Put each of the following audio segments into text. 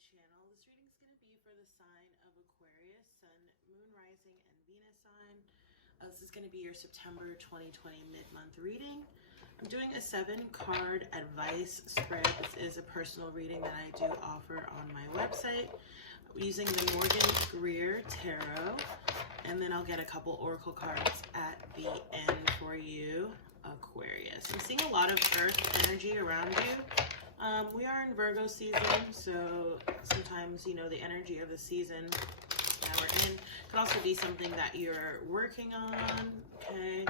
channel. This reading is going to be for the sign of Aquarius, Sun, Moon, Rising, and Venus sign. This is going to be your September 2020 mid-month reading. I'm doing a 7-card advice spread. This is a personal reading that I do offer on my website using the Greer tarot, and then I'll get a couple oracle cards at the end for you, Aquarius. I'm seeing a lot of earth energy around you. We are in Virgo season, so sometimes, you know, the energy of the season that we're in could also be something that you're working on, okay?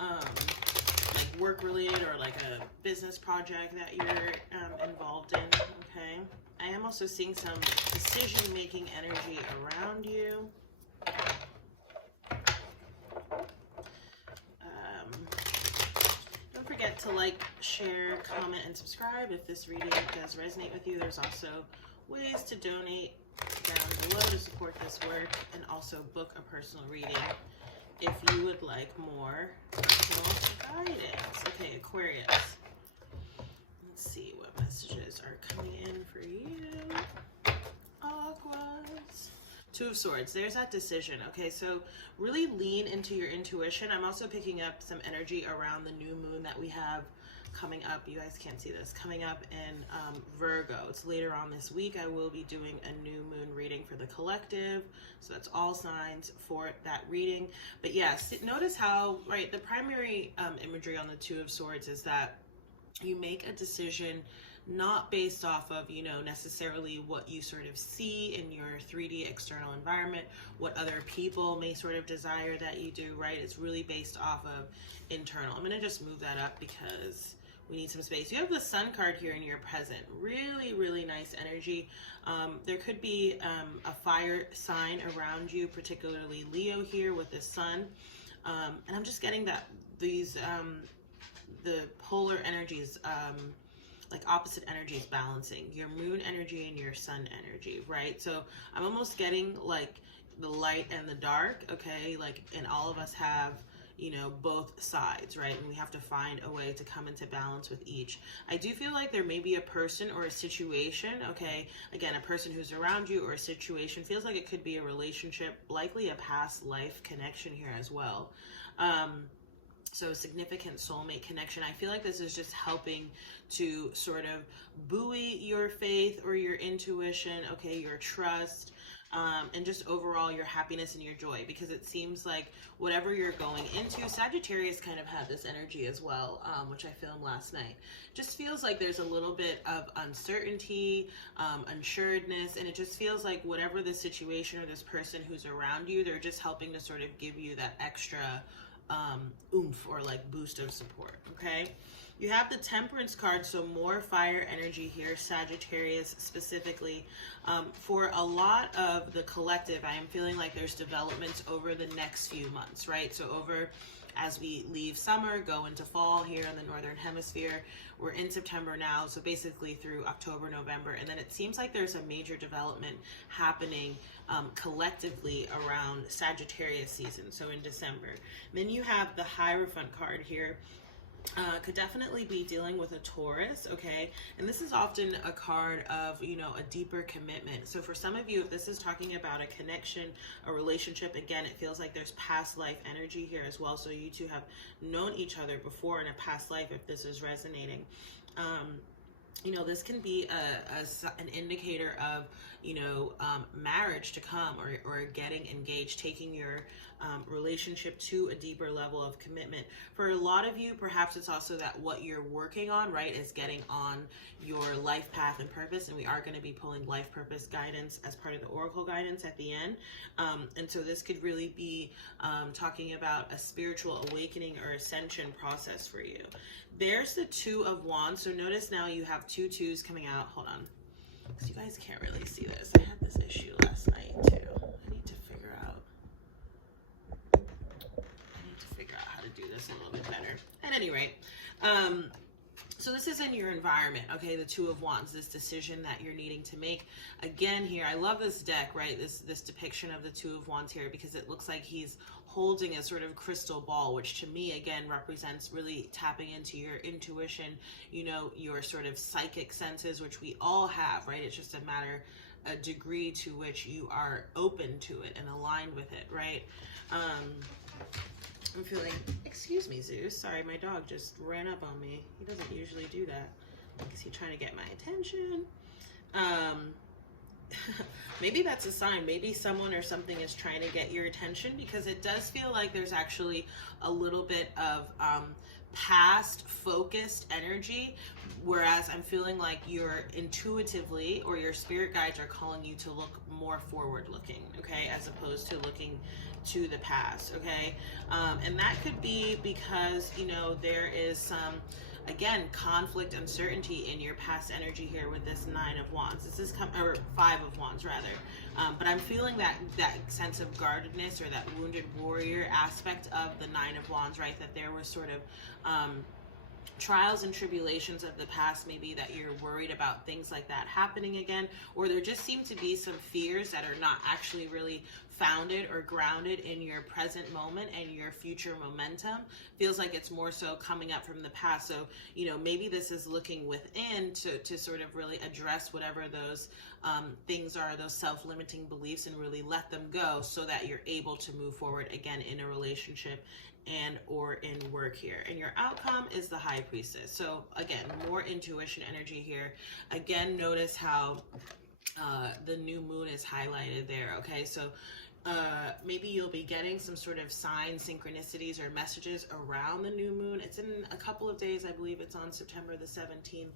Like work related or like a business project that you're involved in, okay? I am also seeing some decision-making energy around you. Don't forget to like, share, comment, and subscribe if this reading does resonate with you. There's also ways to donate down below to support this work, and also book a personal reading if you would like more personal guidance. Okay, Aquarius. Let's see what messages are coming in for you. Aquarius. Two of Swords. There's that decision. Okay, so really lean into your intuition. I'm also picking up some energy around the new moon that we have coming up. You guys can't see this. Coming up in Virgo. It's later on this week. I will be doing a new moon reading for the collective. So that's all signs for that reading. But yes, notice how, right, the primary imagery on the Two of Swords is that you make a decision not based off of, you know, necessarily what you sort of see in your 3D external environment, what other people may sort of desire that you do, right? It's really based off of internal. I'm going to just move that up because we need some space. You have the Sun card here in your present. Really, really nice energy. There could be a fire sign around you, particularly Leo here with the Sun. And I'm just getting that these, the polar energies, like opposite energies balancing your moon energy and your sun energy, right? So I'm almost getting like the light and the dark, okay? Like, and all of us have, you know, both sides, right? And we have to find a way to come into balance with each. I do feel like there may be a person or a situation, okay? Again, a person who's around you or a situation. Feels like it could be a relationship, likely a past life connection here as well. So significant soulmate connection. I feel like this is just helping to sort of buoy your faith or your intuition, okay, your trust, and just overall your happiness and your joy, because it seems like whatever you're going into, Sagittarius kind of had this energy as well, which I filmed last night. Just feels like there's a little bit of uncertainty, unsuredness, and it just feels like whatever the situation or this person who's around you, they're just helping to sort of give you that extra oomph or like boost of support, okay? You have the Temperance card, so more fire energy here, Sagittarius specifically. For a lot of the collective, I am feeling like there's developments over the next few months, right? So over as we leave summer, go into fall here in the Northern Hemisphere. We're in September now, so basically through October, November, and then it seems like there's a major development happening collectively around Sagittarius season, so in December. Then you have the Hierophant card here. Could definitely be dealing with a Taurus, okay? And this is often a card of, you know, a deeper commitment. So for some of you, if this is talking about a connection, a relationship, again, it feels like there's past life energy here as well. So you two have known each other before in a past life, if this is resonating. You know, this can be an indicator of, you know, marriage to come, or getting engaged, taking your relationship to a deeper level of commitment. For a lot of you, perhaps it's also that what you're working on, right, is getting on your life path and purpose, and we are going to be pulling life purpose guidance as part of the oracle guidance at the end. And so this could really be talking about a spiritual awakening or ascension process for you. There's the Two of Wands. So notice now you have two twos coming out. Hold on, because you guys can't really see this. I had this issue last night too. I need to figure out how to do this a little bit better. At any rate, So this is in your environment, okay? The Two of Wands, this decision that you're needing to make. Again here, I love this deck, right? This depiction of the Two of Wands here, because it looks like he's holding a sort of crystal ball, which to me, again, represents really tapping into your intuition, you know, your sort of psychic senses, which we all have, right? It's just a degree to which you are open to it and aligned with it, right? I'm feeling, excuse me, Zeus. Sorry, my dog just ran up on me. He doesn't usually do that. Is he trying to get my attention? Maybe that's a sign. Maybe someone or something is trying to get your attention, because it does feel like there's actually a little bit of past focused energy, whereas I'm feeling like you're intuitively, or your spirit guides are calling you to look more forward looking, okay, as opposed to looking to the past, okay? And that could be because, you know, there is some, again, conflict, uncertainty in your past energy here with this Nine of Wands. This is or Five of Wands rather. But I'm feeling that sense of guardedness, or that wounded warrior aspect of the Nine of Wands, right? That there was sort of trials and tribulations of the past, maybe that you're worried about things like that happening again, or there just seem to be some fears that are not actually really founded or grounded in your present moment and your future momentum. Feels like it's more so coming up from the past. So, you know, maybe this is looking within to sort of really address whatever those things are, those self-limiting beliefs, and really let them go, so that you're able to move forward again in a relationship and or in work here. And your outcome is the High Priestess. So again, more intuition energy here. Again, notice how the new moon is highlighted there, okay? So maybe you'll be getting some sort of signs, synchronicities, or messages around the new moon. It's in a couple of days. I believe it's on September the 17th.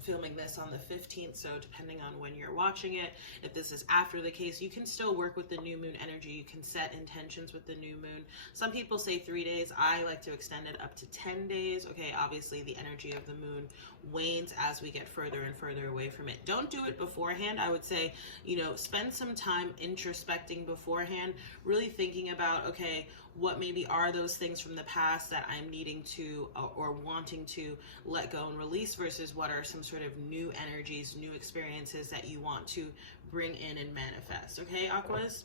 Filming this on the 15th, so depending on when you're watching it, if this is after the case, you can still work with the new moon energy. You can set intentions with the new moon. Some people say 3 days. I like to extend it up to 10 days. Okay, obviously the energy of the moon wanes as we get further and further away from it. Don't do it beforehand. I would say, you know, spend some time introspecting beforehand, really thinking about, okay, what maybe are those things from the past that I'm needing to or wanting to let go and release, versus what are some sort of new energies, new experiences that you want to bring in and manifest. Okay, Aquas?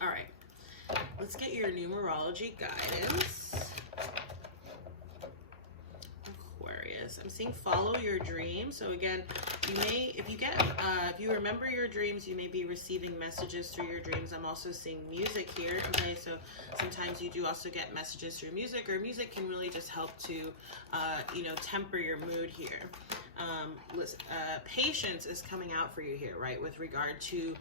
All right, let's get your numerology guidance. Aquarius, I'm seeing follow your dreams. So again, you may, if you remember your dreams, you may be receiving messages through your dreams. I'm also seeing music here. Okay, so sometimes you do also get messages through music, or music can really just help to, you know, temper your mood here. Patience is coming out for you here, right, with regard to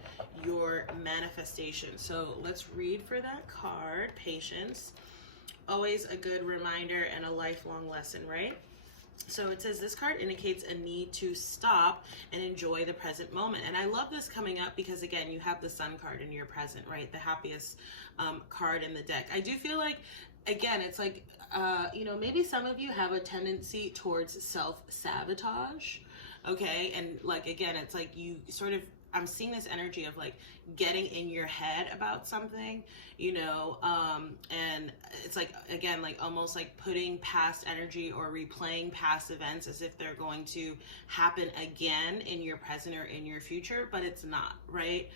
your manifestation. So let's read for that card. Patience, always a good reminder and a lifelong lesson, right? So it says this card indicates a need to stop and enjoy the present moment. And I love this coming up because, again, you have the Sun card in your present, right? The happiest card in the deck. I do feel like, again, it's like, you know, maybe some of you have a tendency towards self-sabotage, okay? And, like, again, it's like you sort of, I'm seeing this energy of like getting in your head about something, you know, and it's like, again, like almost like putting past energy or replaying past events as if they're going to happen again in your present or in your future, but it's not, right?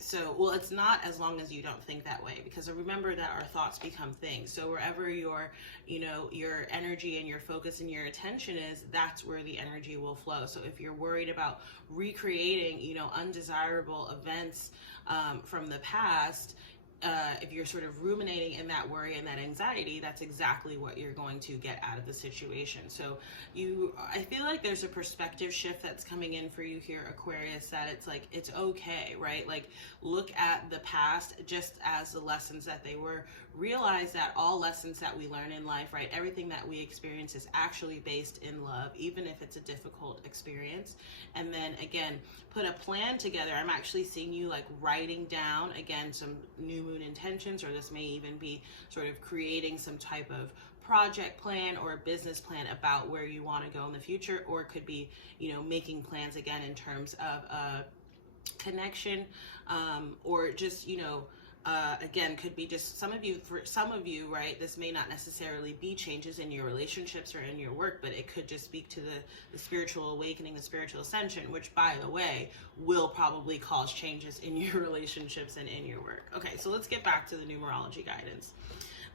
So, well, it's not as long as you don't think that way, because remember that our thoughts become things. So wherever your, you know, your energy and your focus and your attention is, that's where the energy will flow. So if you're worried about recreating, you know, undesirable events from the past, if you're sort of ruminating in that worry and that anxiety, that's exactly what you're going to get out of the situation. So I feel like there's a perspective shift that's coming in for you here, Aquarius, that it's like, it's okay, right? Like, look at the past just as the lessons that they were. Realize that all lessons that we learn in life, right? Everything that we experience is actually based in love, even if it's a difficult experience. And then again, put a plan together. I'm actually seeing you like writing down, again, some new moon intentions, or this may even be sort of creating some type of project plan or a business plan about where you want to go in the future, or it could be, you know, making plans again in terms of a connection, or just, you know, again, could be just for some of you, right, this may not necessarily be changes in your relationships or in your work, but it could just speak to the spiritual awakening, the spiritual ascension, which, by the way, will probably cause changes in your relationships and in your work. Okay, so let's get back to the numerology guidance.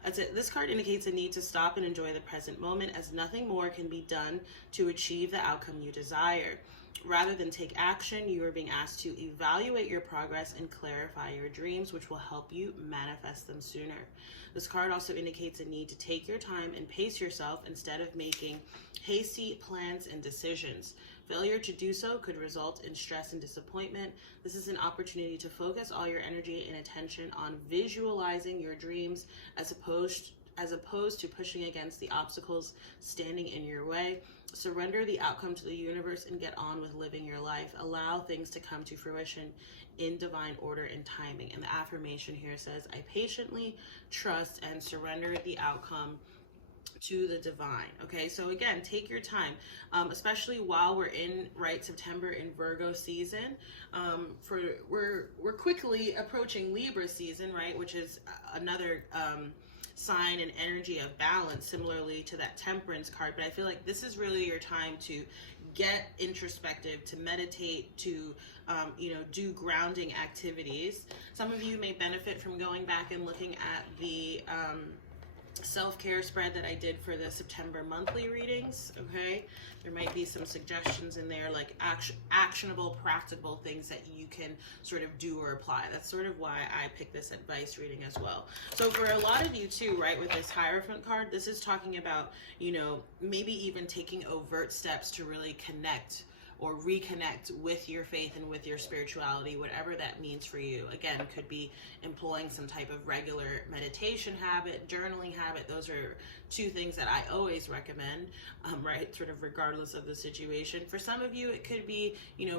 That's it. This card indicates a need to stop and enjoy the present moment, as nothing more can be done to achieve the outcome you desire. Rather than take action, you are being asked to evaluate your progress and clarify your dreams, which will help you manifest them sooner. This card also indicates a need to take your time and pace yourself instead of making hasty plans and decisions. Failure to do so could result in stress and disappointment. This is an opportunity to focus all your energy and attention on visualizing your dreams as opposed to pushing against the obstacles standing in your way. Surrender the outcome to the universe and get on with living your life. Allow things to come to fruition in divine order and timing. And the affirmation here says, I patiently trust and surrender the outcome to the divine. Okay, so again, take your time, especially while we're in September in Virgo season. We're quickly approaching Libra season, right, which is another sign and energy of balance, similarly to that Temperance card. But I feel like this is really your time to get introspective, to meditate, to do grounding activities. Some of you may benefit from going back and looking at the self-care spread that I did for the September monthly readings. Okay, there might be some suggestions in there, like actionable, practical things that you can sort of do or apply. That's sort of why I picked this advice reading as well. So for a lot of you too, right, with this Hierophant card, this is talking about, maybe even taking overt steps to really connect or reconnect with your faith and with your spirituality, whatever that means for you. Again, could be employing some type of regular meditation habit, journaling habit. Those are two things that I always recommend, right? Sort of regardless of the situation. For some of you, it could be,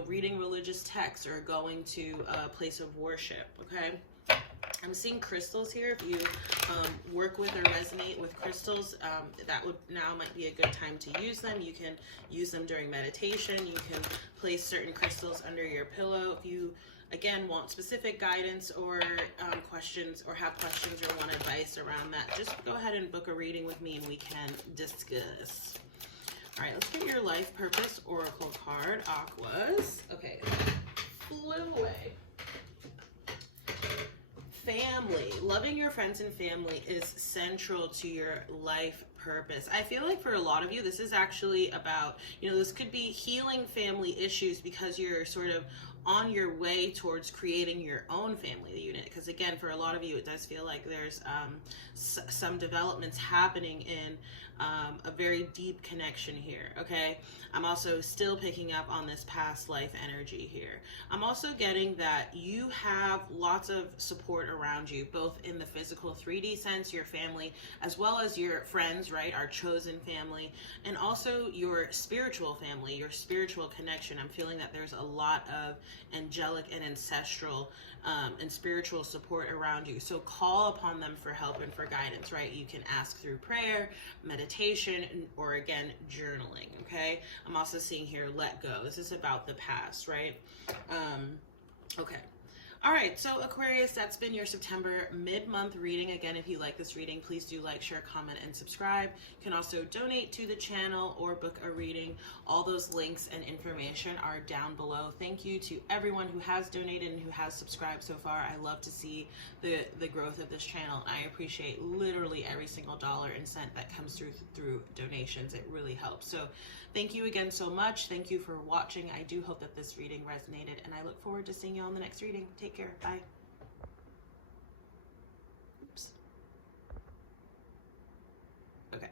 reading religious texts or going to a place of worship, okay? I'm seeing crystals here. If you work with or resonate with crystals, that might be a good time to use them. You can use them during meditation. You can place certain crystals under your pillow. If you, again, want specific guidance or questions, or have questions or want advice around that, just go ahead and book a reading with me and we can discuss. All right, let's get your life purpose oracle card, Aquas. Okay, flew away. Family. Loving your friends and family is central to your life purpose. I feel like for a lot of you, this is actually about, this could be healing family issues because you're sort of on your way towards creating your own family unit. Because again, for a lot of you, it does feel like there's some developments happening in a very deep connection here, okay? I'm also still picking up on this past life energy here. I'm also getting that you have lots of support around you, both in the physical 3D sense, your family, as well as your friends, right, our chosen family, and also your spiritual family, your spiritual connection. I'm feeling that there's a lot of angelic and ancestral and spiritual support around you. So call upon them for help and for guidance, right? You can ask through prayer, meditation, or again, journaling, okay? I'm also seeing here, let go. This is about the past, right? Okay. All right, so Aquarius, that's been your September mid-month reading. Again, if you like this reading, please do like, share, comment, and subscribe. You can also donate to the channel or book a reading. All those links and information are down below. Thank you to everyone who has donated and who has subscribed so far. I love to see the growth of this channel. I appreciate literally every single dollar and cent that comes through donations. It really helps. So thank you again so much. Thank you for watching. I do hope that this reading resonated, and I look forward to seeing you on the next reading. Take care. Bye. Oops. Okay.